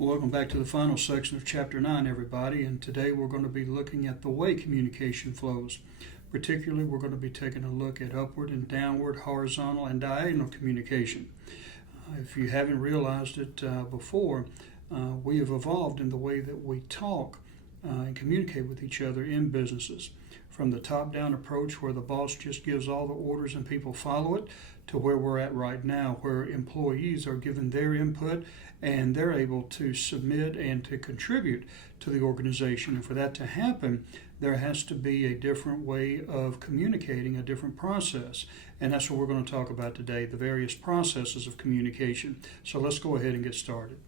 Welcome back to the final section of Chapter 9, everybody, and today we're going to be looking at the way communication flows. Particularly, we're going to be taking a look at upward and downward, horizontal and diagonal communication. If you haven't realized it before, we have evolved in the way that we talk and communicate with each other in businesses. From the top-down approach where the boss just gives all the orders and people follow it, to where we're at right now, where employees are given their input and they're able to submit and to contribute to the organization. And for that to happen, there has to be a different way of communicating, a different process. And that's what we're going to talk about today, the various processes of communication. So let's go ahead and get started.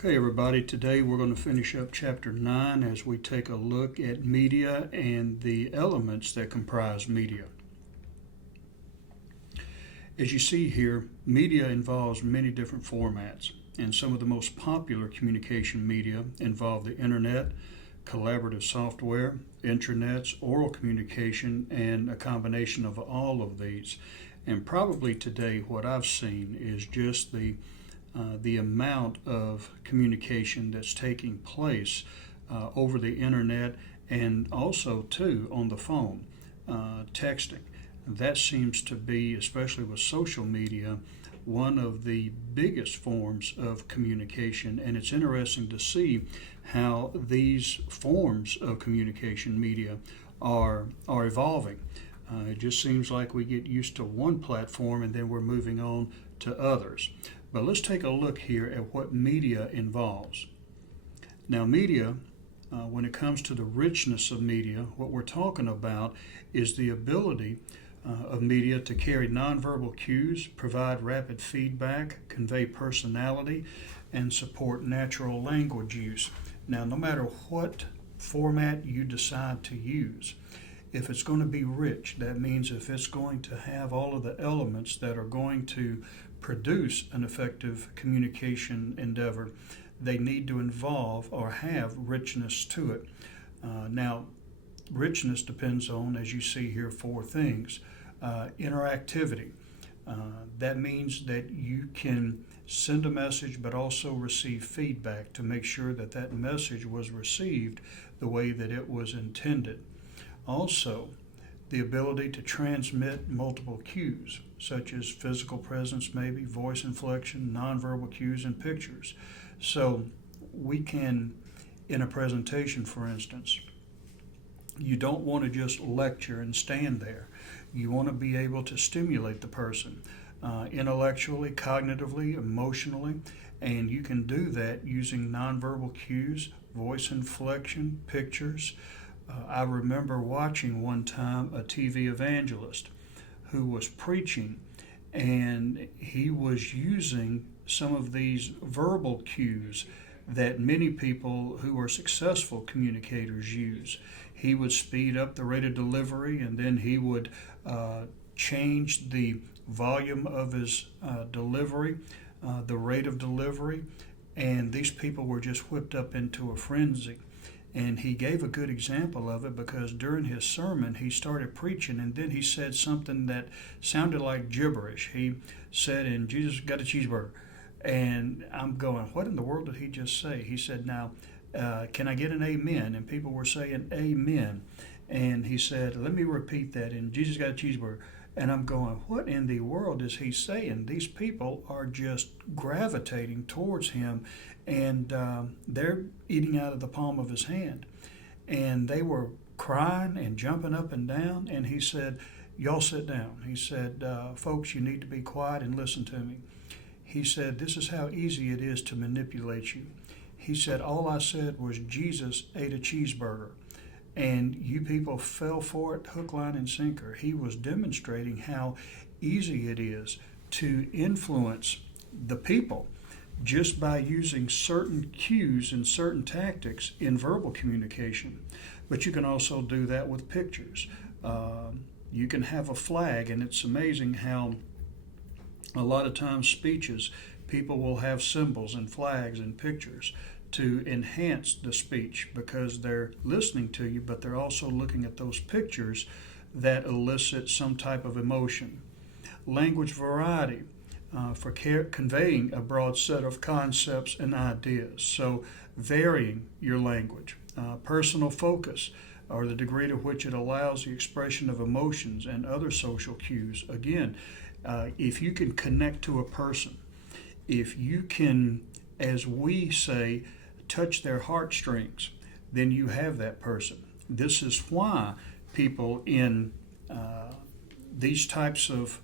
Okay, everybody, today we're going to finish up Chapter 9 as we take a look at media and the elements that comprise media. As you see here, media involves many different formats, and some of the most popular communication media involve the internet, collaborative software, intranets, oral communication, and a combination of all of these. And probably today what I've seen is just the amount of communication that's taking place over the internet and also too on the phone, texting. That seems to be, especially with social media, one of the biggest forms of communication, and it's interesting to see how these forms of communication media are evolving. It just seems like we get used to one platform and then we're moving on to others. But let's take a look here at what media involves. Now, media, when it comes to the richness of media, what we're talking about is the ability of media to carry nonverbal cues, provide rapid feedback, convey personality, and support natural language use. Now, no matter what format you decide to use, if it's going to be rich, that means if it's going to have all of the elements that are going to produce an effective communication endeavor, they need to involve or have richness to it. Now, richness depends on, as you see here, four things. Interactivity. That means that you can send a message but also receive feedback to make sure that that message was received the way that it was intended. Also, the ability to transmit multiple cues, such as physical presence, maybe voice inflection, nonverbal cues, and pictures. So we can, in a presentation, for instance, you don't want to just lecture and stand there. You want to be able to stimulate the person intellectually, cognitively, emotionally, and you can do that using nonverbal cues, voice inflection, pictures. I remember watching one time a TV evangelist who was preaching, and he was using some of these verbal cues that many people who are successful communicators use. He would speed up the rate of delivery, and then he would change the volume of his delivery, the rate of delivery, and these people were just whipped up into a frenzy. And he gave a good example of it because during his sermon he started preaching, and then he said something that sounded like gibberish. He said, "And Jesus got a cheeseburger." And I'm going, what in the world did he just say? He said, "Now, can I get an amen?" And people were saying amen. And he said, "Let me repeat that." And Jesus got a cheeseburger. And I'm going, what in the world is he saying? These people are just gravitating towards him, and they're eating out of the palm of his hand. And they were crying and jumping up and down. And he said, "Y'all sit down." He said, "Folks, you need to be quiet and listen to me." He said, "This is how easy it is to manipulate you." He said, "All I said was Jesus ate a cheeseburger, and you people fell for it hook, line, and sinker." He was demonstrating how easy it is to influence the people just by using certain cues and certain tactics in verbal communication. But you can also do that with pictures. You can have a flag, and it's amazing how a lot of times speeches, people will have symbols and flags and pictures to enhance the speech because they're listening to you, but they're also looking at those pictures that elicit some type of emotion. Language variety. for conveying a broad set of concepts and ideas. So, varying your language. Personal focus, or the degree to which it allows the expression of emotions and other social cues. Again, if you can connect to a person, if you can, as we say, touch their heartstrings, then you have that person. This is why people in these types of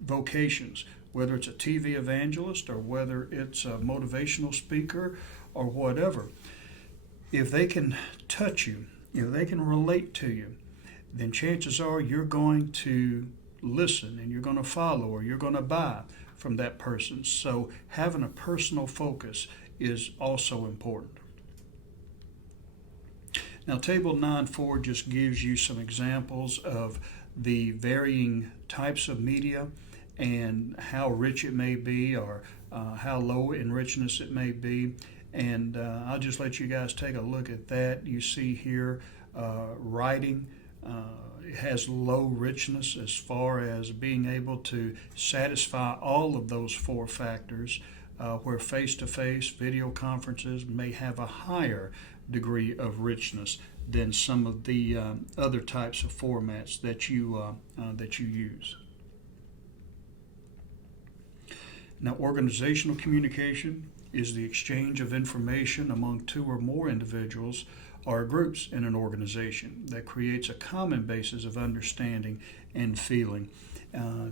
vocations, whether it's a TV evangelist or whether it's a motivational speaker or whatever, if they can touch you, if they can relate to you, then chances are you're going to listen and you're going to follow or you're going to buy from that person. So having a personal focus is also important. Now, Table 9.4 just gives you some examples of the varying types of media and how rich it may be or how low in richness it may be. And I'll just let you guys take a look at that. You see here writing has low richness as far as being able to satisfy all of those four factors, where face-to-face video conferences may have a higher degree of richness than some of the other types of formats that you use. Now, organizational communication is the exchange of information among two or more individuals or groups in an organization that creates a common basis of understanding and feeling.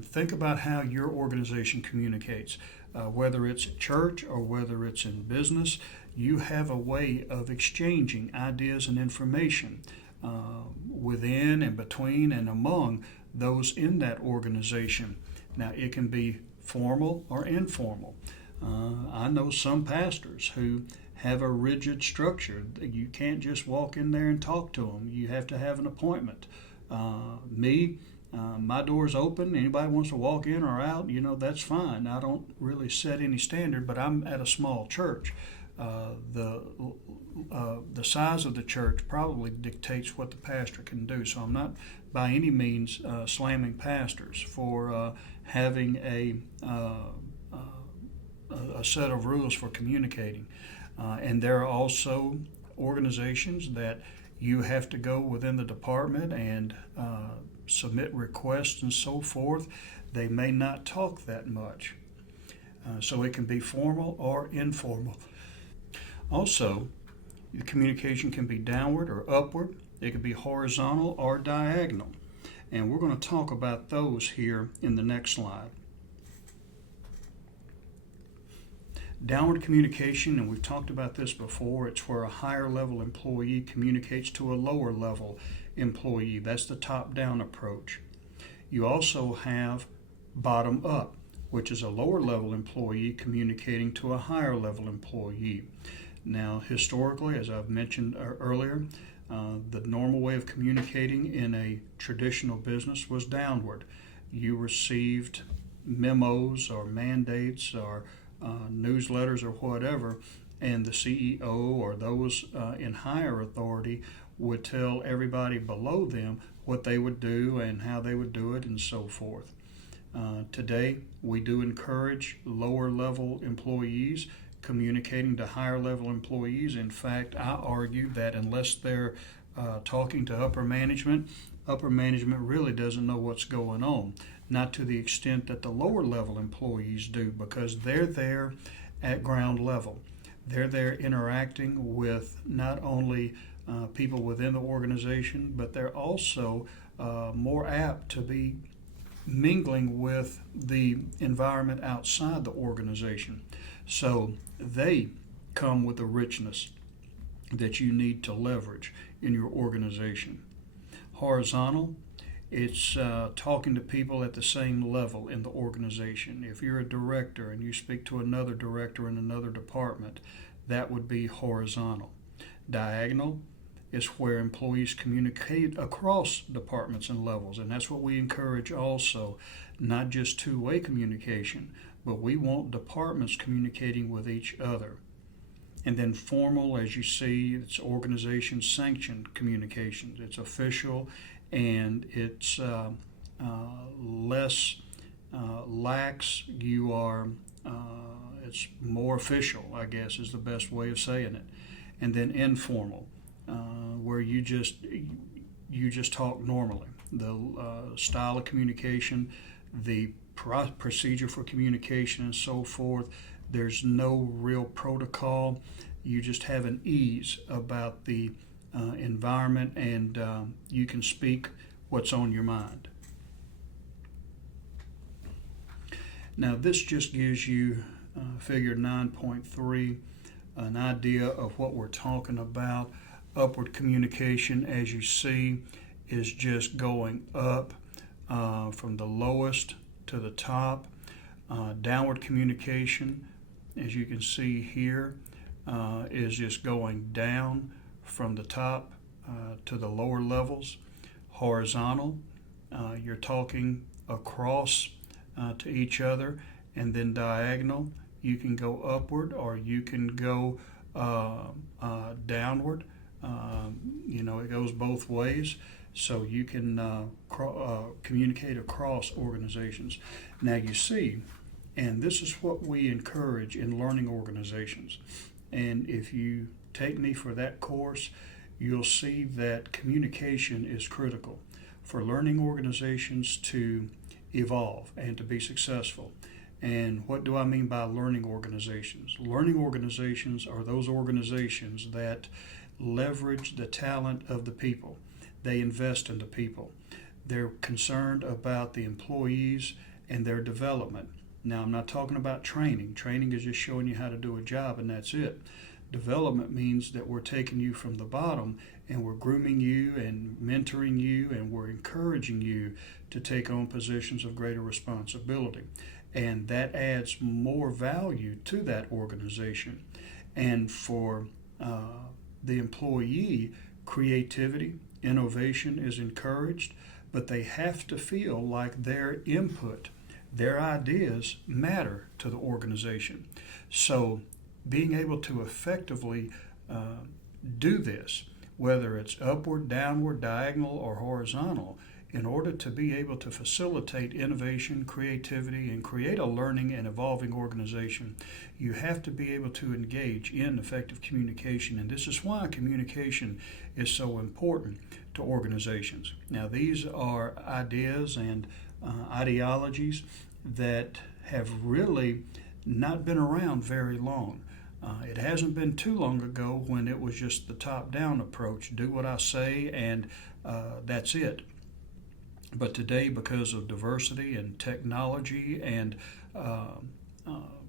Think about how your organization communicates. Whether it's at church or whether it's in business, you have a way of exchanging ideas and information within and between and among those in that organization. Now, it can be formal or informal. I know some pastors who have a rigid structure. You can't just walk in there and talk to them. You have to have an appointment. My door's open. Anybody wants to walk in or out, that's fine. I don't really set any standard, but I'm at a small church. The size of the church probably dictates what the pastor can do. So I'm not by any means slamming pastors for having a set of rules for communicating. And there are also organizations that you have to go within the department and submit requests and so forth. They may not talk that much. So it can be formal or informal. Also, the communication can be downward or upward. It can be horizontal or diagonal. And we're going to talk about those here in the next slide. Downward communication, and we've talked about this before, it's where a higher level employee communicates to a lower level employee. That's the top-down approach. You also have bottom up, which is a lower level employee communicating to a higher level employee. Now, historically, as I've mentioned earlier, the normal way of communicating in a traditional business was downward. You received memos or mandates or newsletters or whatever, and the CEO or those in higher authority would tell everybody below them what they would do and how they would do it and so forth. Today, we do encourage lower level employees communicating to higher level employees. In fact, I argue that unless they're talking to upper management really doesn't know what's going on. Not to the extent that the lower level employees do, because they're there at ground level. They're there interacting with not only people within the organization, but they're also more apt to be mingling with the environment outside the organization. So they come with a richness that you need to leverage in your organization. Horizontal, it's talking to people at the same level in the organization. If you're a director and you speak to another director in another department, that would be horizontal. Diagonal is where employees communicate across departments and levels, and that's what we encourage also, not just two-way communication, but we want departments communicating with each other. And then formal, as you see, it's organization-sanctioned communications. It's official, and it's less lax, you are, it's more official, I guess is the best way of saying it. And then informal, where you just talk normally. The style of communication, the procedure for communication, and so forth. There's no real protocol. You just have an ease about the environment, and you can speak what's on your mind. Now, this just gives you figure 9.3, an idea of what we're talking about. Upward communication, as you see, is just going up from the lowest to the top. Downward communication, as you can see here, is just going down from the top to the lower levels. Horizontal, you're talking across to each other. And then diagonal, you can go upward or you can go downward. It goes both ways. So you can communicate across organizations. Now you see, and this is what we encourage in learning organizations. And if you take me for that course, you'll see that communication is critical for learning organizations to evolve and to be successful. And what do I mean by learning organizations? Learning organizations are those organizations that leverage the talent of the people. They invest in the people. They're concerned about the employees and their development. Now, I'm not talking about training. Training is just showing you how to do a job, and that's it. Development means that we're taking you from the bottom and we're grooming you and mentoring you, and we're encouraging you to take on positions of greater responsibility. And that adds more value to that organization. And for the employee, creativity, innovation is encouraged, but they have to feel like their input, their ideas matter to the organization. So being able to effectively do this, whether it's upward, downward, diagonal, or horizontal, in order to be able to facilitate innovation, creativity, and create a learning and evolving organization, you have to be able to engage in effective communication. And this is why communication is so important to organizations. Now, these are ideas and ideologies that have really not been around very long. It hasn't been too long ago when it was just the top-down approach. Do what I say and that's it. But today, because of diversity and technology and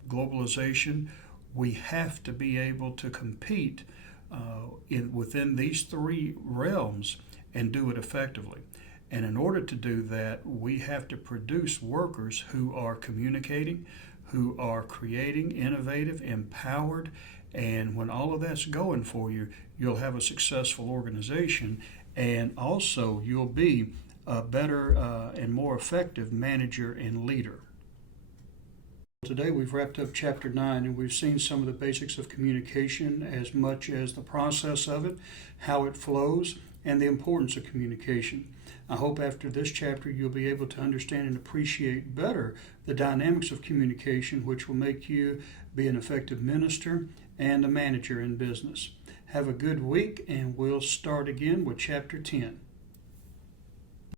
globalization, we have to be able to compete within these three realms and do it effectively. And in order to do that, we have to produce workers who are communicating, who are creating, innovative, empowered, and when all of that's going for you, you'll have a successful organization, and also you'll be a better and more effective manager and leader. Today we've wrapped up Chapter 9, and we've seen some of the basics of communication as much as the process of it, how it flows, and the importance of communication. I hope after this chapter you'll be able to understand and appreciate better the dynamics of communication, which will make you be an effective minister and a manager in business. Have a good week, and we'll start again with Chapter 10.